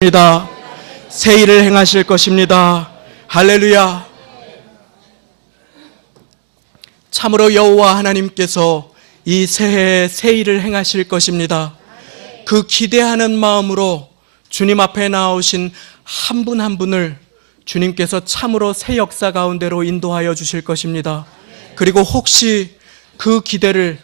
것입니다. 새 일을 행하실 것입니다. 할렐루야. 참으로 여호와 하나님께서 이 새해에 새 일을 행하실 것입니다. 그 기대하는 마음으로 주님 앞에 나오신 한 분 한 분을 주님께서 참으로 새 역사 가운데로 인도하여 주실 것입니다. 그리고 혹시 그 기대를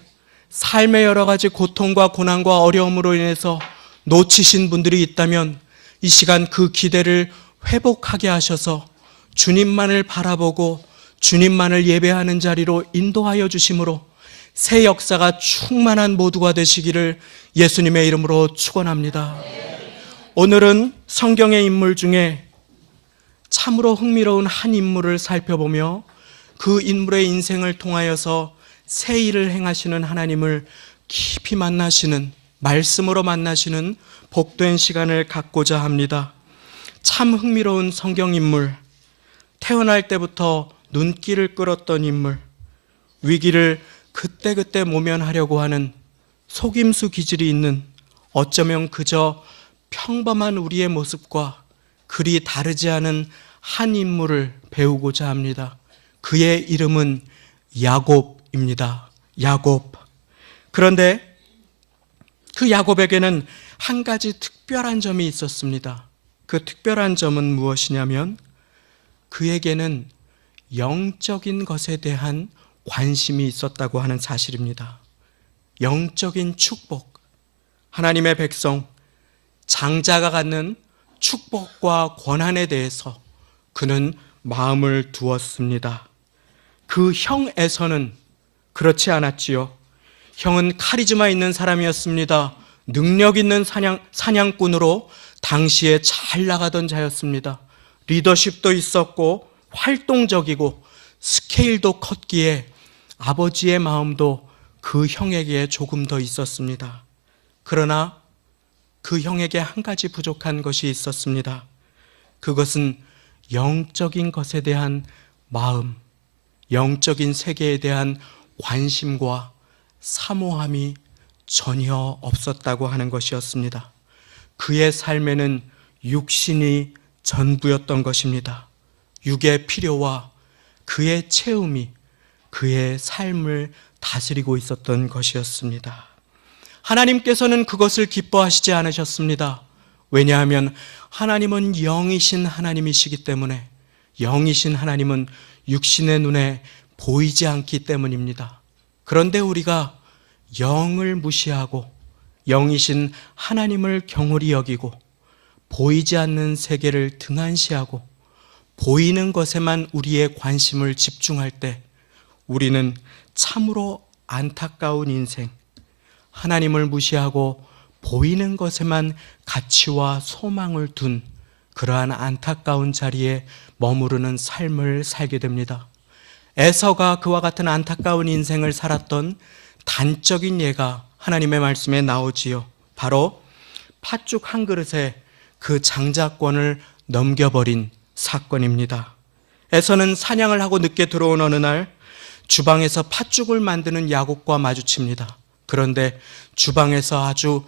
삶의 여러 가지 고통과 고난과 어려움으로 인해서 놓치신 분들이 있다면 이 시간 그 기대를 회복하게 하셔서 주님만을 바라보고 주님만을 예배하는 자리로 인도하여 주심으로 새 역사가 충만한 모두가 되시기를 예수님의 이름으로 축원합니다. 오늘은 성경의 인물 중에 참으로 흥미로운 한 인물을 살펴보며 그 인물의 인생을 통하여서 새 일을 행하시는 하나님을 깊이 만나시는, 말씀으로 만나시는 복된 시간을 갖고자 합니다. 참 흥미로운 성경 인물, 태어날 때부터 눈길을 끌었던 인물, 위기를 그때그때 모면하려고 하는 속임수 기질이 있는, 어쩌면 그저 평범한 우리의 모습과 그리 다르지 않은 한 인물을 배우고자 합니다. 그의 이름은 야곱입니다. 야곱. 그런데 그 야곱에게는 한 가지 특별한 점이 있었습니다. 그 특별한 점은 무엇이냐면 그에게는 영적인 것에 대한 관심이 있었다고 하는 사실입니다. 영적인 축복, 하나님의 백성, 장자가 갖는 축복과 권한에 대해서 그는 마음을 두었습니다. 그 형 에서는 그렇지 않았지요. 형은 카리즈마 있는 사람이었습니다. 능력 있는 사냥꾼으로 당시에 잘 나가던 자였습니다. 리더십도 있었고 활동적이고 스케일도 컸기에 아버지의 마음도 그 형에게 조금 더 있었습니다. 그러나 그 형에게 한 가지 부족한 것이 있었습니다. 그것은 영적인 것에 대한 마음, 영적인 세계에 대한 관심과 사모함이 전혀 없었다고 하는 것이었습니다. 그의 삶에는 육신이 전부였던 것입니다. 육의 필요와 그의 체험이 그의 삶을 다스리고 있었던 것이었습니다. 하나님께서는 그것을 기뻐하시지 않으셨습니다. 왜냐하면 하나님은 영이신 하나님이시기 때문에, 영이신 하나님은 육신의 눈에 보이지 않기 때문입니다. 그런데 우리가 영을 무시하고 영이신 하나님을 경홀히 여기고 보이지 않는 세계를 등한시하고 보이는 것에만 우리의 관심을 집중할 때 우리는 참으로 안타까운 인생, 하나님을 무시하고 보이는 것에만 가치와 소망을 둔 그러한 안타까운 자리에 머무르는 삶을 살게 됩니다. 에서가 그와 같은 안타까운 인생을 살았던 단적인 예가 하나님의 말씀에 나오지요. 바로 팥죽 한 그릇에 그 장자권을 넘겨버린 사건입니다. 에서는 사냥을 하고 늦게 들어온 어느 날 주방에서 팥죽을 만드는 야곱과 마주칩니다. 그런데 주방에서 아주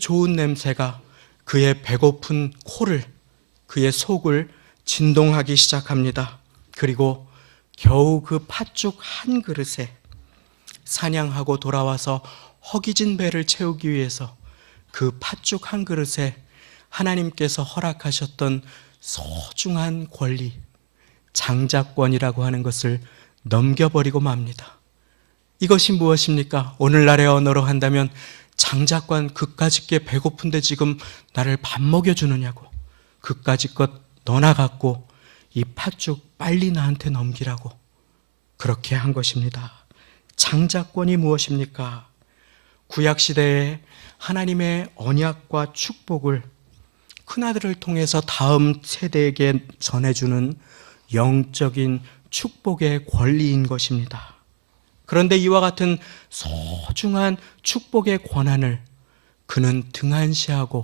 좋은 냄새가 그의 배고픈 코를, 그의 속을 진동하기 시작합니다. 그리고 겨우 그 팥죽 한 그릇에 사냥하고 돌아와서 허기진 배를 채우기 위해서 그 팥죽 한 그릇에 하나님께서 허락하셨던 소중한 권리, 장자권이라고 하는 것을 넘겨버리고 맙니다. 이것이 무엇입니까? 오늘날의 언어로 한다면 장자권, 그까짓 게 배고픈데 지금 나를 밥 먹여주느냐고, 그까짓 것 너나 갖고 이 팥죽 빨리 나한테 넘기라고 그렇게 한 것입니다. 장자권이 무엇입니까? 구약시대에 하나님의 언약과 축복을 큰아들을 통해서 다음 세대에게 전해주는 영적인 축복의 권리인 것입니다. 그런데 이와 같은 소중한 축복의 권한을 그는 등한시하고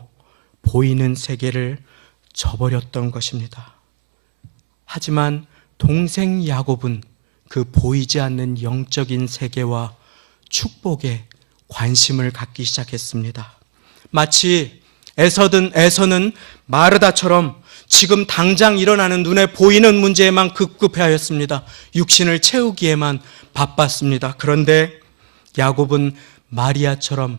보이는 세계를 저버렸던 것입니다. 하지만 동생 야곱은 그 보이지 않는 영적인 세계와 축복에 관심을 갖기 시작했습니다. 마치 에서는 마르다처럼 지금 당장 일어나는 눈에 보이는 문제에만 급급해하였습니다. 육신을 채우기에만 바빴습니다. 그런데 야곱은 마리아처럼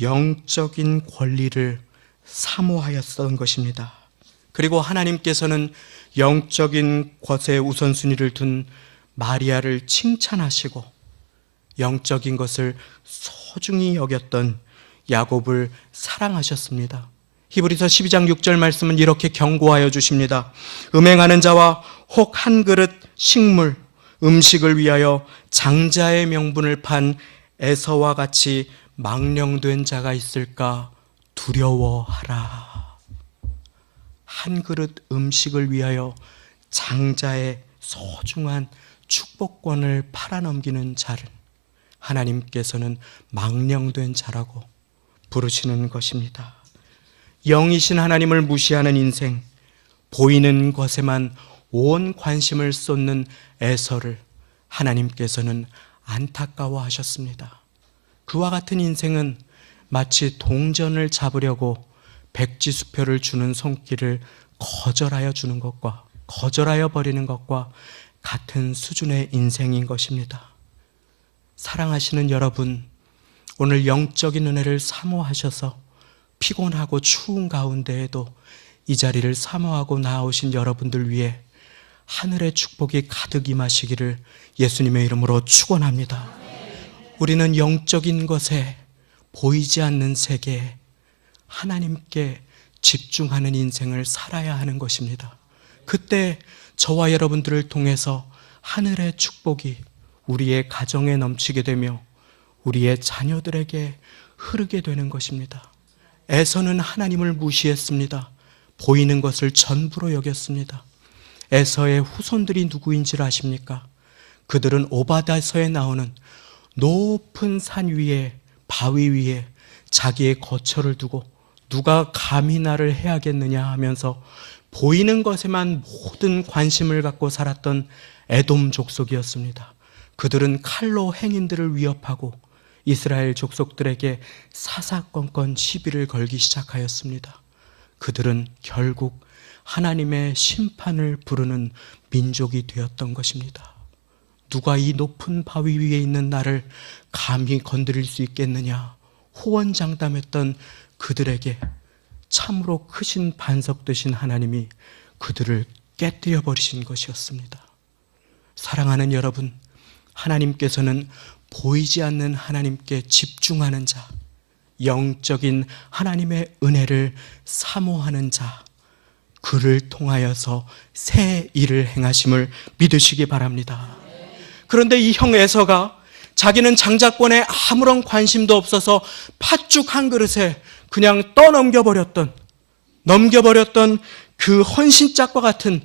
영적인 권리를 사모하였던 것입니다. 그리고 하나님께서는 영적인 것에 우선순위를 둔 마리아를 칭찬하시고 영적인 것을 소중히 여겼던 야곱을 사랑하셨습니다. 히브리서 12장 6절 말씀은 이렇게 경고하여 주십니다. 음행하는 자와 혹 한 그릇 식물, 음식을 위하여 장자의 명분을 판 에서와 같이 망령된 자가 있을까 두려워하라. 한 그릇 음식을 위하여 장자의 소중한 축복권을 팔아넘기는 자를 하나님께서는 망령된 자라고 부르시는 것입니다. 영이신 하나님을 무시하는 인생, 보이는 것에만 온 관심을 쏟는 에서를 하나님께서는 안타까워하셨습니다. 그와 같은 인생은 마치 동전을 잡으려고 백지수표를 주는 손길을 거절하여 주는 것과 거절하여 버리는 것과 같은 수준의 인생인 것입니다. 사랑하시는 여러분, 오늘 영적인 은혜를 사모하셔서 피곤하고 추운 가운데에도 이 자리를 사모하고 나오신 여러분들 위해 하늘의 축복이 가득 임하시기를 예수님의 이름으로 축원합니다. 우리는 영적인 것에 보이지 않는 세계에 하나님께 집중하는 인생을 살아야 하는 것입니다. 그때 저와 여러분들을 통해서 하늘의 축복이 우리의 가정에 넘치게 되며 우리의 자녀들에게 흐르게 되는 것입니다. 에서는 하나님을 무시했습니다. 보이는 것을 전부로 여겼습니다. 에서의 후손들이 누구인지를 아십니까? 그들은 오바다서에 나오는 높은 산 위에 바위 위에 자기의 거처를 두고 누가 감히 나를 해야겠느냐 하면서 보이는 것에만 모든 관심을 갖고 살았던 에돔 족속이었습니다. 그들은 칼로 행인들을 위협하고 이스라엘 족속들에게 사사건건 시비를 걸기 시작하였습니다. 그들은 결국 하나님의 심판을 부르는 민족이 되었던 것입니다. 누가 이 높은 바위 위에 있는 나를 감히 건드릴 수 있겠느냐 호언장담했던 그들에게 참으로 크신 반석 되신 하나님이 그들을 깨뜨려 버리신 것이었습니다. 사랑하는 여러분, 하나님께서는 보이지 않는 하나님께 집중하는 자, 영적인 하나님의 은혜를 사모하는 자, 그를 통하여서 새 일을 행하심을 믿으시기 바랍니다. 그런데 이 형 에서가 자기는 장자권에 아무런 관심도 없어서 팥죽 한 그릇에 그냥 넘겨버렸던 그 헌신짝과 같은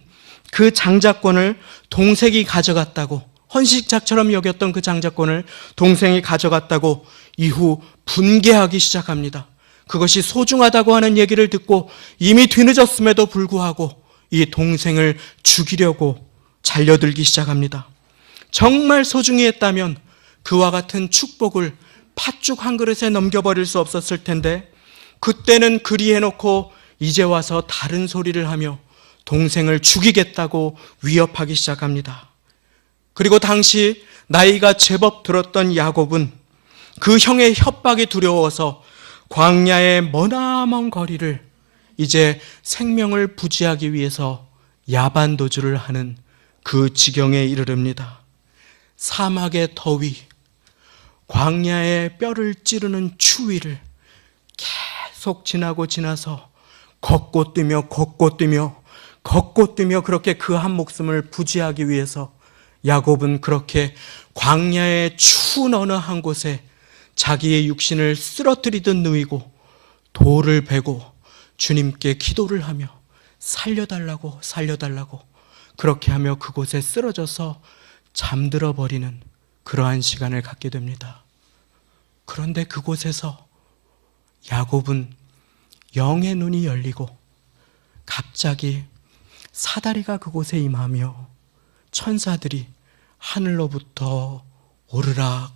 그 장자권을 동생이 가져갔다고, 헌신짝처럼 여겼던 그 장자권을 동생이 가져갔다고 이후 분개하기 시작합니다. 그것이 소중하다고 하는 얘기를 듣고 이미 뒤늦었음에도 불구하고 이 동생을 죽이려고 달려들기 시작합니다. 정말 소중히 했다면 그와 같은 축복을 팥죽 한 그릇에 넘겨버릴 수 없었을 텐데 그때는 그리 해놓고 이제 와서 다른 소리를 하며 동생을 죽이겠다고 위협하기 시작합니다. 그리고 당시 나이가 제법 들었던 야곱은 그 형의 협박이 두려워서 광야의 머나먼 거리를 이제 생명을 부지하기 위해서 야반도주를 하는 그 지경에 이르릅니다. 사막의 더위, 광야의 뼈를 찌르는 추위를 계속 지나서 걷고 뛰며 그렇게 그 한 목숨을 부지하기 위해서 야곱은 그렇게 광야의 추운 어느 한 곳에 자기의 육신을 쓰러뜨리듯 누이고 돌을 베고 주님께 기도를 하며 살려달라고 그렇게 하며 그곳에 쓰러져서 잠들어 버리는 그러한 시간을 갖게 됩니다. 그런데 그곳에서 야곱은 영의 눈이 열리고 갑자기 사다리가 그곳에 임하며 천사들이 하늘로부터 오르락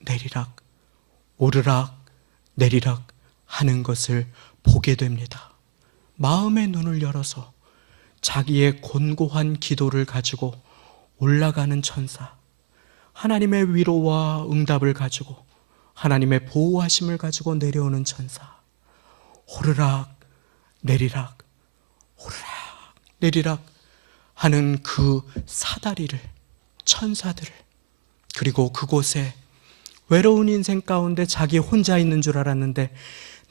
내리락 하는 것을 보게 됩니다. 마음의 눈을 열어서 자기의 곤고한 기도를 가지고 올라가는 천사, 하나님의 위로와 응답을 가지고 하나님의 보호하심을 가지고 내려오는 천사, 호르락 내리락 호르락 내리락 하는 그 사다리를, 천사들을, 그리고 그곳에 외로운 인생 가운데 자기 혼자 있는 줄 알았는데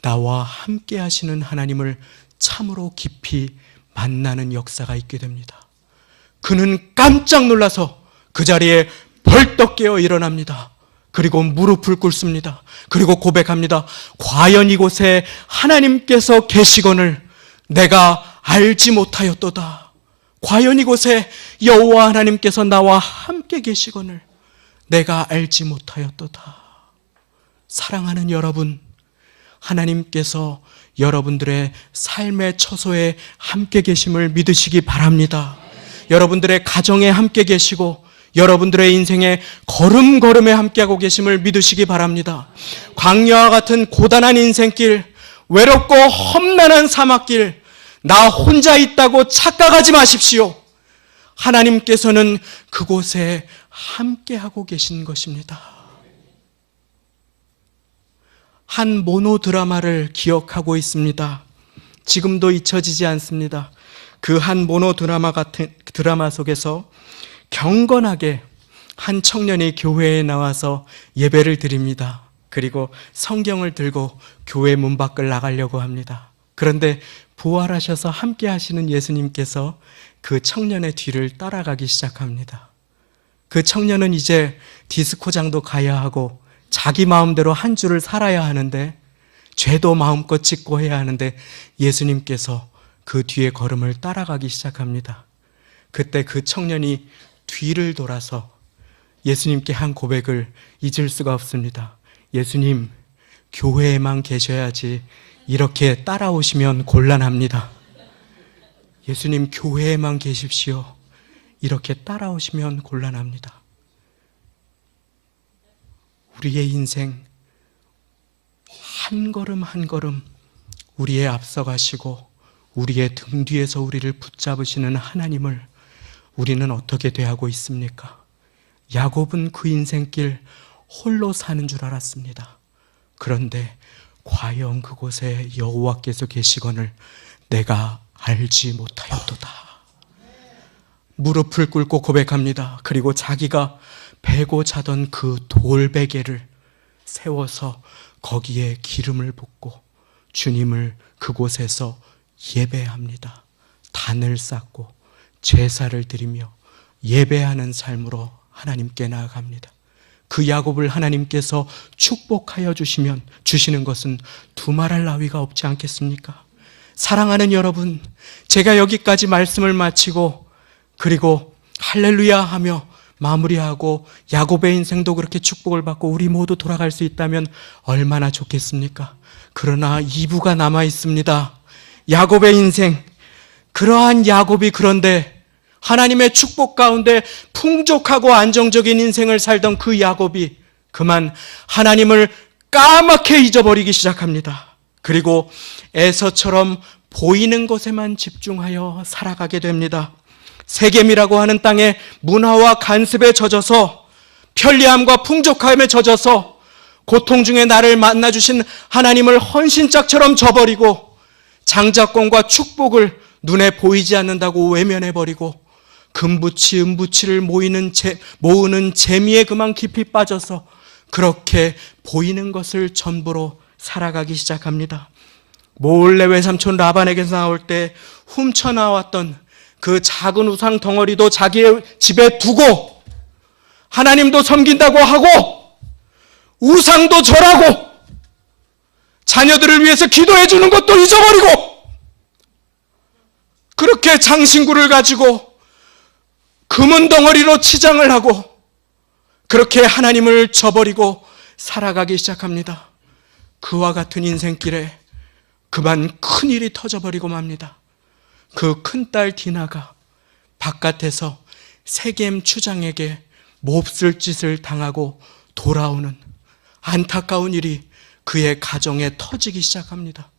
나와 함께 하시는 하나님을 참으로 깊이 만나는 역사가 있게 됩니다. 그는 깜짝 놀라서 그 자리에 벌떡 깨어 일어납니다. 그리고 무릎을 꿇습니다. 그리고 고백합니다. 과연 이곳에 하나님께서 계시거늘 내가 알지 못하였도다. 과연 이곳에 여호와 하나님께서 나와 함께 계시거늘 내가 알지 못하였도다. 사랑하는 여러분, 하나님께서 여러분들의 삶의 처소에 함께 계심을 믿으시기 바랍니다. 여러분들의 가정에 함께 계시고 여러분들의 인생의 걸음걸음에 함께하고 계심을 믿으시기 바랍니다. 광야와 같은 고단한 인생길, 외롭고 험난한 사막길, 나 혼자 있다고 착각하지 마십시오. 하나님께서는 그곳에 함께하고 계신 것입니다. 한 모노 드라마를 기억하고 있습니다. 지금도 잊혀지지 않습니다. 그 한 모노 드라마 속에서 경건하게 한 청년이 교회에 나와서 예배를 드립니다. 그리고 성경을 들고 교회 문 밖을 나가려고 합니다. 그런데 부활하셔서 함께 하시는 예수님께서 그 청년의 뒤를 따라가기 시작합니다. 그 청년은 이제 디스코장도 가야 하고 자기 마음대로 한 주를 살아야 하는데, 죄도 마음껏 짓고 해야 하는데 예수님께서 그 뒤에 걸음을 따라가기 시작합니다. 그때 그 청년이 뒤를 돌아서 예수님께 한 고백을 잊을 수가 없습니다. 예수님, 교회에만 계셔야지 이렇게 따라오시면 곤란합니다. 예수님, 교회에만 계십시오. 이렇게 따라오시면 곤란합니다. 우리의 인생 한 걸음 한 걸음 우리의 앞서가시고 우리의 등 뒤에서 우리를 붙잡으시는 하나님을 우리는 어떻게 대하고 있습니까? 야곱은 그 인생길 홀로 사는 줄 알았습니다. 그런데 과연 그곳에 여호와께서 계시거늘 내가 알지 못하였도다. 무릎을 꿇고 고백합니다. 그리고 자기가 베고 자던 그 돌베개를 세워서 거기에 기름을 붓고 주님을 그곳에서 예배합니다. 단을 쌓고 제사를 드리며 예배하는 삶으로 하나님께 나아갑니다. 그 야곱을 하나님께서 축복하여 주시는 것은 두말할 나위가 없지 않겠습니까? 사랑하는 여러분, 제가 여기까지 말씀을 마치고 그리고 할렐루야 하며 마무리하고 야곱의 인생도 그렇게 축복을 받고 우리 모두 돌아갈 수 있다면 얼마나 좋겠습니까? 그러나 2부가 남아 있습니다. 야곱의 인생, 그러한 야곱이 그런데 하나님의 축복 가운데 풍족하고 안정적인 인생을 살던 그 야곱이 그만 하나님을 까맣게 잊어버리기 시작합니다. 그리고 에서처럼 보이는 것에만 집중하여 살아가게 됩니다. 세겜이라고 하는 땅의 문화와 간습에 젖어서 편리함과 풍족함에 젖어서 고통 중에 나를 만나주신 하나님을 헌신짝처럼 저버리고 장자권과 축복을 눈에 보이지 않는다고 외면해버리고 금부치 은부치를 모으는 재미에 그만 깊이 빠져서 그렇게 보이는 것을 전부로 살아가기 시작합니다. 몰래 외삼촌 라반에게서 나올 때 훔쳐나왔던 그 작은 우상 덩어리도 자기의 집에 두고 하나님도 섬긴다고 하고 우상도 절하고 자녀들을 위해서 기도해 주는 것도 잊어버리고 그렇게 장신구를 가지고 금은 덩어리로 치장을 하고 그렇게 하나님을 저버리고 살아가기 시작합니다. 그와 같은 인생길에 그만 큰일이 터져버리고 맙니다. 그 큰딸 디나가 바깥에서 세겜 추장에게 몹쓸 짓을 당하고 돌아오는 안타까운 일이 그의 가정에 터지기 시작합니다.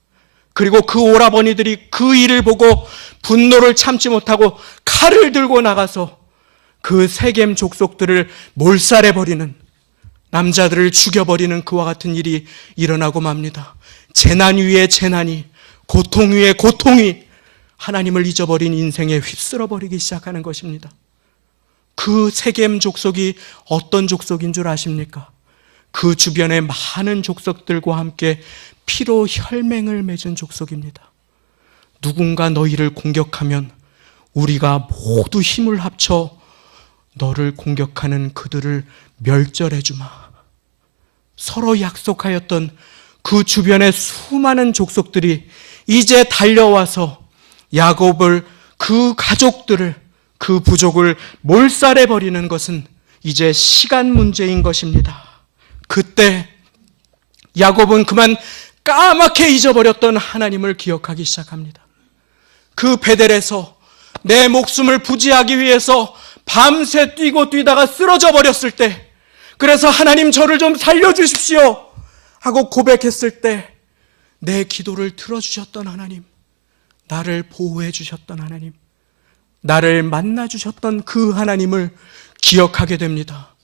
그리고 그 오라버니들이 그 일을 보고 분노를 참지 못하고 칼을 들고 나가서 그 세겜 족속들을 몰살해버리는, 남자들을 죽여버리는 그와 같은 일이 일어나고 맙니다. 재난 위에 재난이, 고통 위에 고통이 하나님을 잊어버린 인생에 휩쓸어버리기 시작하는 것입니다. 그 세겜 족속이 어떤 족속인 줄 아십니까? 그 주변의 많은 족속들과 함께 피로 혈맹을 맺은 족속입니다. 누군가 너희를 공격하면 우리가 모두 힘을 합쳐 너를 공격하는 그들을 멸절해 주마. 서로 약속하였던 그 주변의 수많은 족속들이 이제 달려와서 야곱을, 그 가족들을, 그 부족을 몰살해 버리는 것은 이제 시간 문제인 것입니다. 그때 야곱은 그만 까맣게 잊어버렸던 하나님을 기억하기 시작합니다. 그 베델에서 내 목숨을 부지하기 위해서 밤새 뛰고 뛰다가 쓰러져 버렸을 때, 그래서 하나님 저를 좀 살려주십시오 하고 고백했을 때 내 기도를 들어주셨던 하나님, 나를 보호해 주셨던 하나님, 나를 만나 주셨던 그 하나님을 기억하게 됩니다.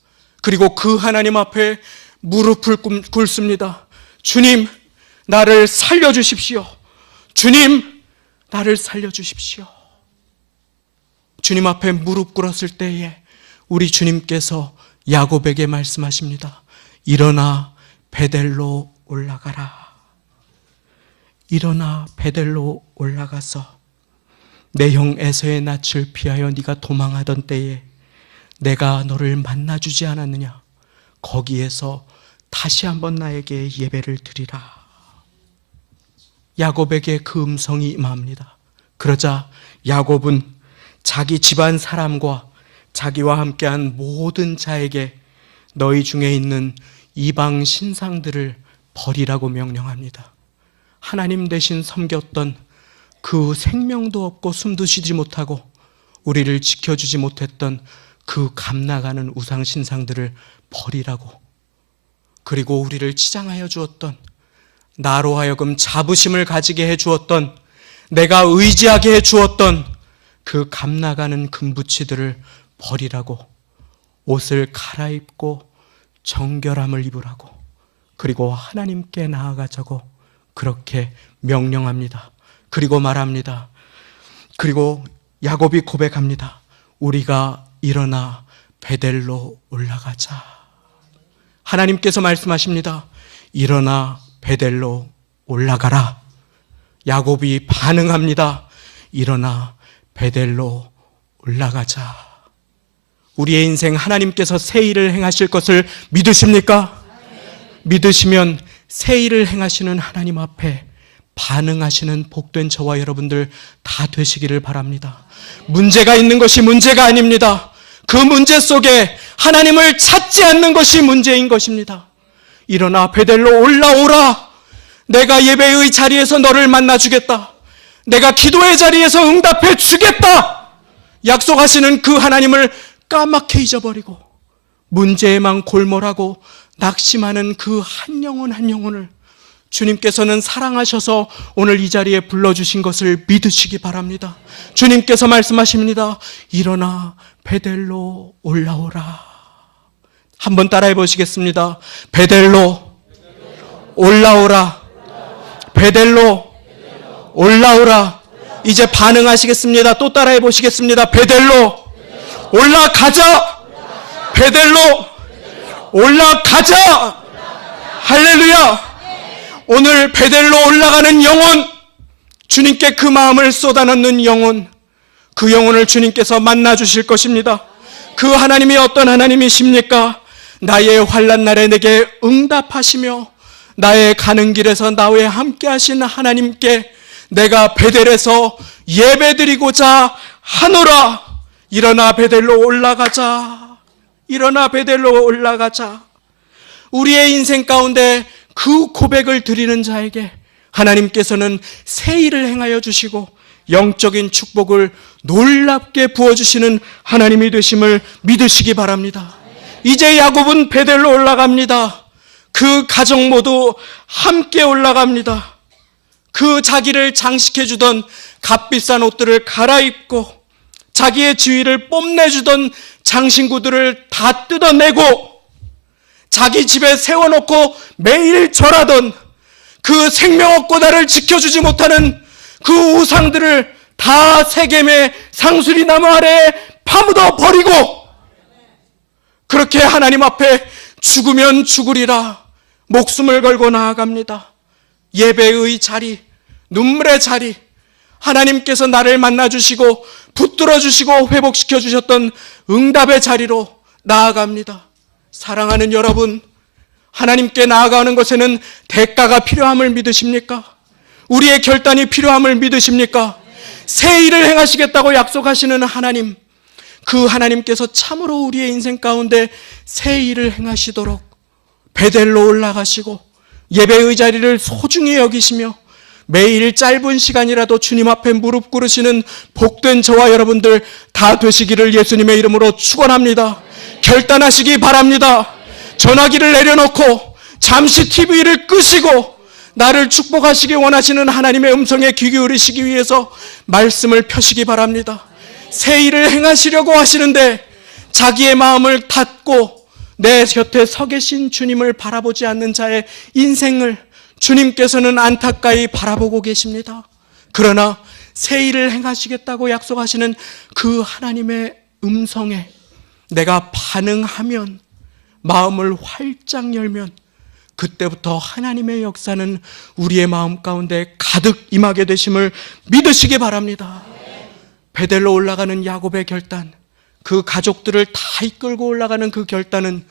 그리고 그 하나님 앞에 무릎을 꿇습니다. 주님, 나를 살려주십시오. 주님, 나를 살려주십시오. 주님 앞에 무릎 꿇었을 때에 우리 주님께서 야곱에게 말씀하십니다. 일어나 베델로 올라가라. 일어나 베델로 올라가서 내 형 에서의 낯을 피하여 네가 도망하던 때에 내가 너를 만나주지 않았느냐? 거기에서 다시 한번 나에게 예배를 드리라. 야곱에게 그 음성이 임합니다. 그러자 야곱은 자기 집안 사람과 자기와 함께한 모든 자에게 너희 중에 있는 이방 신상들을 버리라고 명령합니다. 하나님 대신 섬겼던 그 생명도 없고 숨도 쉬지 못하고 우리를 지켜주지 못했던 그 값나가는 우상 신상들을 버리라고, 그리고 우리를 치장하여 주었던, 나로 하여금 자부심을 가지게 해주었던, 내가 의지하게 해주었던 그 값나가는 금부치들을 버리라고, 옷을 갈아입고 정결함을 입으라고, 그리고 하나님께 나아가자고 그렇게 명령합니다. 그리고 말합니다. 그리고 야곱이 고백합니다. 우리가 일어나 베델로 올라가자. 하나님께서 말씀하십니다. 일어나 베델로 올라가라. 야곱이 반응합니다. 일어나 베델로 올라가자. 우리의 인생 하나님께서 새 일을 행하실 것을 믿으십니까? 믿으시면 새 일을 행하시는 하나님 앞에 반응하시는 복된 저와 여러분들 다 되시기를 바랍니다. 문제가 있는 것이 문제가 아닙니다. 그 문제 속에 하나님을 찾지 않는 것이 문제인 것입니다. 일어나 베델로 올라오라. 내가 예배의 자리에서 너를 만나주겠다. 내가 기도의 자리에서 응답해 주겠다. 약속하시는 그 하나님을 까맣게 잊어버리고 문제에만 골몰하고 낙심하는 그 한 영혼 한 영혼을 주님께서는 사랑하셔서 오늘 이 자리에 불러주신 것을 믿으시기 바랍니다. 주님께서 말씀하십니다. 일어나 베델로 올라오라. 한번 따라해 보시겠습니다. 베델로 올라오라. 베델로 올라오라. 이제 반응하시겠습니다. 또 따라해 보시겠습니다. 베델로 올라가자. 베델로 올라가자. 할렐루야. 오늘 베델로 올라가는 영혼, 주님께 그 마음을 쏟아넣는 영혼, 그 영혼을 주님께서 만나 주실 것입니다. 그 하나님이 어떤 하나님이십니까? 나의 환난 날에 내게 응답하시며 나의 가는 길에서 나와 함께 하신 하나님께 내가 베델에서 예배드리고자 하노라. 일어나 베델로 올라가자. 일어나 베델로 올라가자. 우리의 인생 가운데 그 고백을 드리는 자에게 하나님께서는 새 일을 행하여 주시고 영적인 축복을 놀랍게 부어주시는 하나님이 되심을 믿으시기 바랍니다. 이제 야곱은 베델로 올라갑니다. 그 가정 모두 함께 올라갑니다. 그 자기를 장식해주던 값비싼 옷들을 갈아입고 자기의 지위를 뽐내주던 장신구들을 다 뜯어내고 자기 집에 세워놓고 매일 절하던 그 생명 없고 나를 지켜주지 못하는 그 우상들을 다 세겜의 상수리 나무 아래에 파묻어 버리고 그렇게 하나님 앞에 죽으면 죽으리라 목숨을 걸고 나아갑니다. 예배의 자리, 눈물의 자리, 하나님께서 나를 만나주시고 붙들어주시고 회복시켜주셨던 응답의 자리로 나아갑니다. 사랑하는 여러분, 하나님께 나아가는 것에는 대가가 필요함을 믿으십니까? 우리의 결단이 필요함을 믿으십니까? 새 일을 행하시겠다고 약속하시는 하나님, 그 하나님께서 참으로 우리의 인생 가운데 새 일을 행하시도록 베델로 올라가시고 예배의 자리를 소중히 여기시며 매일 짧은 시간이라도 주님 앞에 무릎 꿇으시는 복된 저와 여러분들 다 되시기를 예수님의 이름으로 축원합니다. 결단하시기 바랍니다. 전화기를 내려놓고 잠시 TV를 끄시고 나를 축복하시기 원하시는 하나님의 음성에 귀 기울이시기 위해서 말씀을 펴시기 바랍니다. 새 일을 행하시려고 하시는데 자기의 마음을 닫고 내 곁에 서 계신 주님을 바라보지 않는 자의 인생을 주님께서는 안타까이 바라보고 계십니다. 그러나 새 일을 행하시겠다고 약속하시는 그 하나님의 음성에 내가 반응하면, 마음을 활짝 열면 그때부터 하나님의 역사는 우리의 마음 가운데 가득 임하게 되심을 믿으시기 바랍니다. 베델로 올라가는 야곱의 결단, 그 가족들을 다 이끌고 올라가는 그 결단은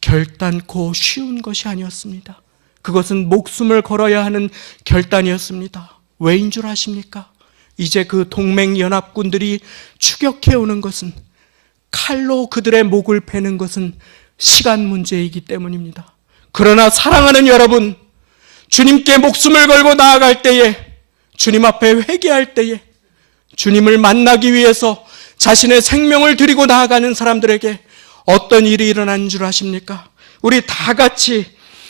결단코 쉬운 것이 아니었습니다. 그것은 목숨을 걸어야 하는 결단이었습니다. 왜인 줄 아십니까? 이제 그 동맹연합군들이 추격해 오는 것은, 칼로 그들의 목을 베는 것은 시간 문제이기 때문입니다. 그러나 사랑하는 여러분, 주님께 목숨을 걸고 나아갈 때에, 주님 앞에 회개할 때에, 주님을 만나기 위해서 자신의 생명을 드리고 나아가는 사람들에게 어떤 일이 일어나는 줄 아십니까? 우리 다 같이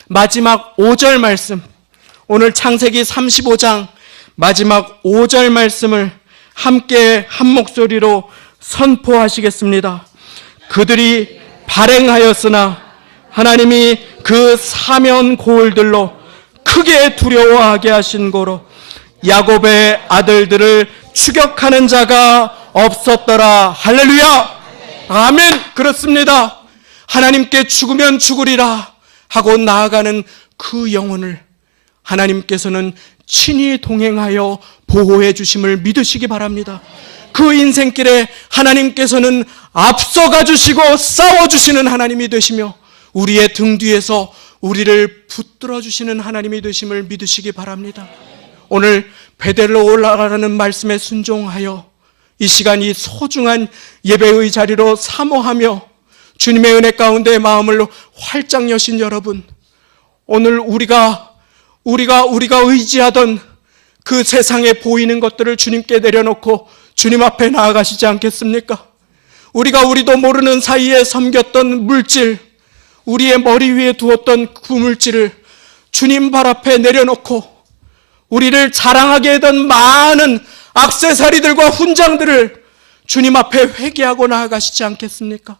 마지막 5절 말씀, 오늘 창세기 35장 마지막 5절 말씀을 함께 한 목소리로 선포하시겠습니다. 그들이 발행하였으나 하나님이 그 사면 고을들로 크게 두려워하게 하신 고로 야곱의 아들들을 추격하는 자가 없었더라. 할렐루야! 아멘! 그렇습니다. 하나님께 죽으면 죽으리라 하고 나아가는 그 영혼을 하나님께서는 친히 동행하여 보호해 주심을 믿으시기 바랍니다. 그 인생길에 하나님께서는 앞서가 주시고 싸워주시는 하나님이 되시며 우리의 등 뒤에서 우리를 붙들어 주시는 하나님이 되심을 믿으시기 바랍니다. 오늘 베델로 올라가라는 말씀에 순종하여 이 시간 이 소중한 예배의 자리로 사모하며 주님의 은혜 가운데 마음을 활짝 여신 여러분, 오늘 우리가 의지하던 그 세상에 보이는 것들을 주님께 내려놓고 주님 앞에 나아가시지 않겠습니까? 우리도 모르는 사이에 섬겼던 물질, 우리의 머리 위에 두었던 그 물질을 주님 발 앞에 내려놓고 우리를 자랑하게 하던 많은 액세서리들과 훈장들을 주님 앞에 회개하고 나아가시지 않겠습니까?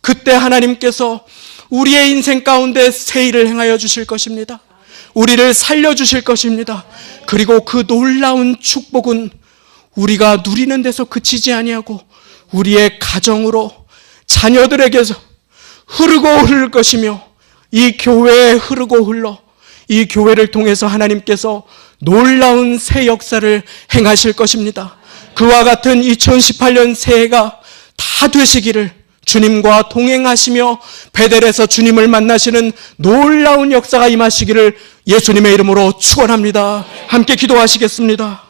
그때 하나님께서 우리의 인생 가운데 새 일을 행하여 주실 것입니다. 우리를 살려주실 것입니다. 그리고 그 놀라운 축복은 우리가 누리는 데서 그치지 아니하고 우리의 가정으로 자녀들에게서 흐르고 흐를 것이며 이 교회에 흐르고 흘러 이 교회를 통해서 하나님께서 놀라운 새 역사를 행하실 것입니다. 그와 같은 2018년 새해가 다 되시기를 주님과 동행하시며 베델에서 주님을 만나시는 놀라운 역사가 임하시기를 예수님의 이름으로 축원합니다. 함께 기도하시겠습니다.